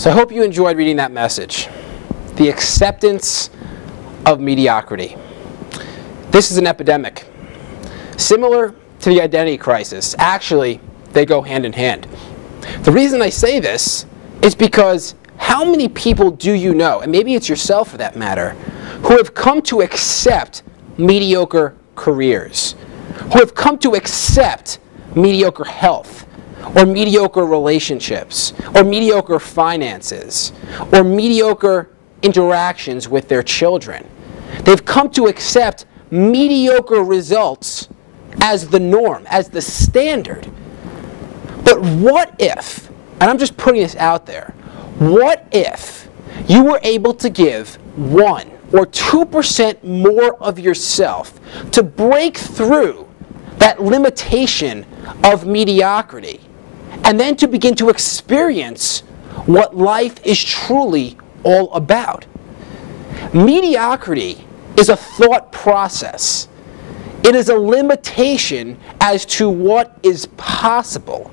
So I hope you enjoyed reading that message. The acceptance of mediocrity. This is an epidemic. Similar to the identity crisis. Actually, they go hand in hand. The reason I say this is because how many people do you know, and maybe it's yourself for that matter, who have come to accept mediocre careers, who have come to accept mediocre health, or mediocre relationships, or mediocre finances, or mediocre interactions with their children. They've come to accept mediocre results as the norm, as the standard. But what if, and I'm just putting this out there, what if you were able to give 1 or 2% more of yourself to break through that limitation of mediocrity, and then to begin to experience what life is truly all about? Mediocrity is a thought process. It is a limitation as to what is possible.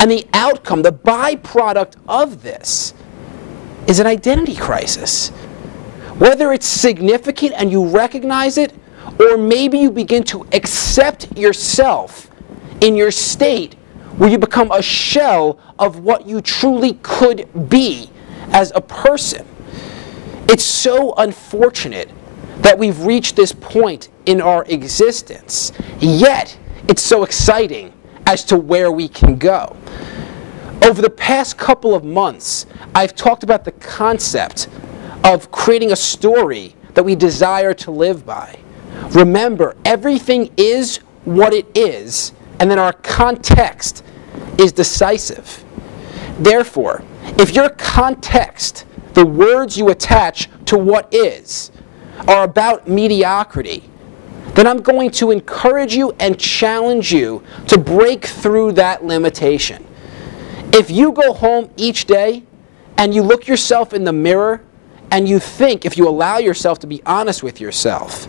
And the outcome, the byproduct of this, is an identity crisis. Whether it's significant and you recognize it, or maybe you begin to accept yourself in your state where you become a shell of what you truly could be as a person. It's so unfortunate that we've reached this point in our existence, yet it's so exciting as to where we can go. Over the past couple of months, I've talked about the concept of creating a story that we desire to live by. Remember, everything is what it is, and then our context is decisive. Therefore, if your context, the words you attach to what is, are about mediocrity, then I'm going to encourage you and challenge you to break through that limitation. If you go home each day and you look yourself in the mirror and you think, if you allow yourself to be honest with yourself,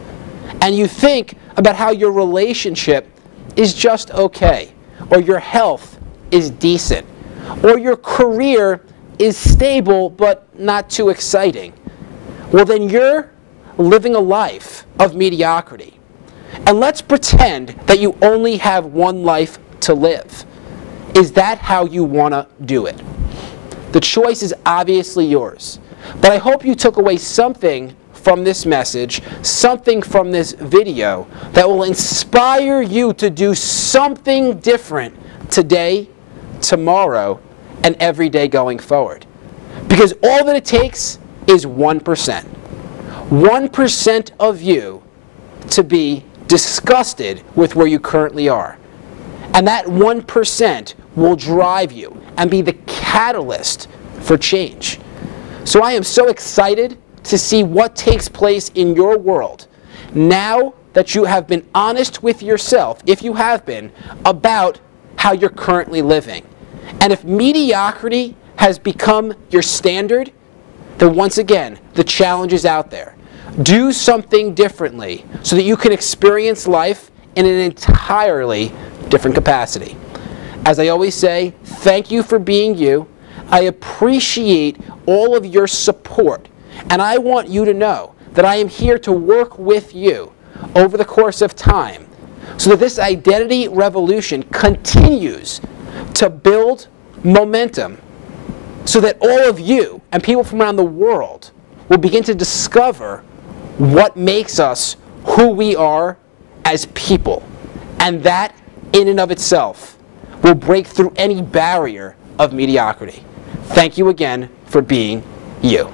and you think about how your relationship is just okay, or your health is decent, or your career is stable but not too exciting, well then you're living a life of mediocrity. And let's pretend that you only have one life to live. Is that how you want to do it? The choice is obviously yours. But I hope you took away something from this message, something from this video that will inspire you to do something different today, tomorrow, and every day going forward. Because all that it takes is 1%. 1% of you to be disgusted with where you currently are. And that 1% will drive you and be the catalyst for change. So I am so excited to see what takes place in your world now that you have been honest with yourself, if you have been, about how you're currently living. And if mediocrity has become your standard, then once again, the challenge is out there. Do something differently so that you can experience life in an entirely different capacity. As I always say, thank you for being you. I appreciate all of your support. And I want you to know that I am here to work with you over the course of time so that this identity revolution continues to build momentum so that all of you and people from around the world will begin to discover what makes us who we are as people. And that, in and of itself, will break through any barrier of mediocrity. Thank you again for being you.